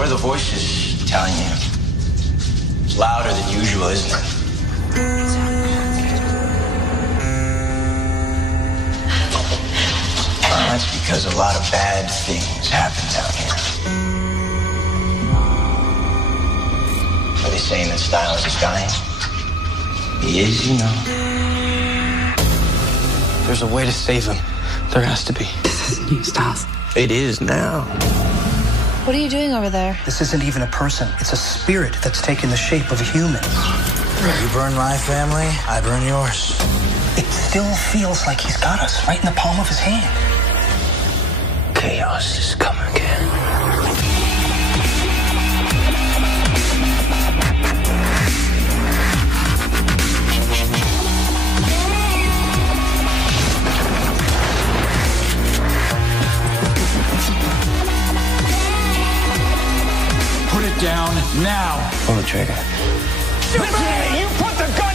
What are the voices telling you? It's louder than usual, isn't it? Well, that's because a lot of bad things happen down here. Are they saying that Styles is dying? He is, you know. There's a way to save him. There has to be. This isn't you, Styles. It is now. What are you doing over there? This isn't even a person. It's a spirit that's taken the shape of a human. You burn my family, I burn yours. It still feels like he's got us right in the palm of his hand. Chaos is coming again. Put it down now. Pull the trigger. You put the gun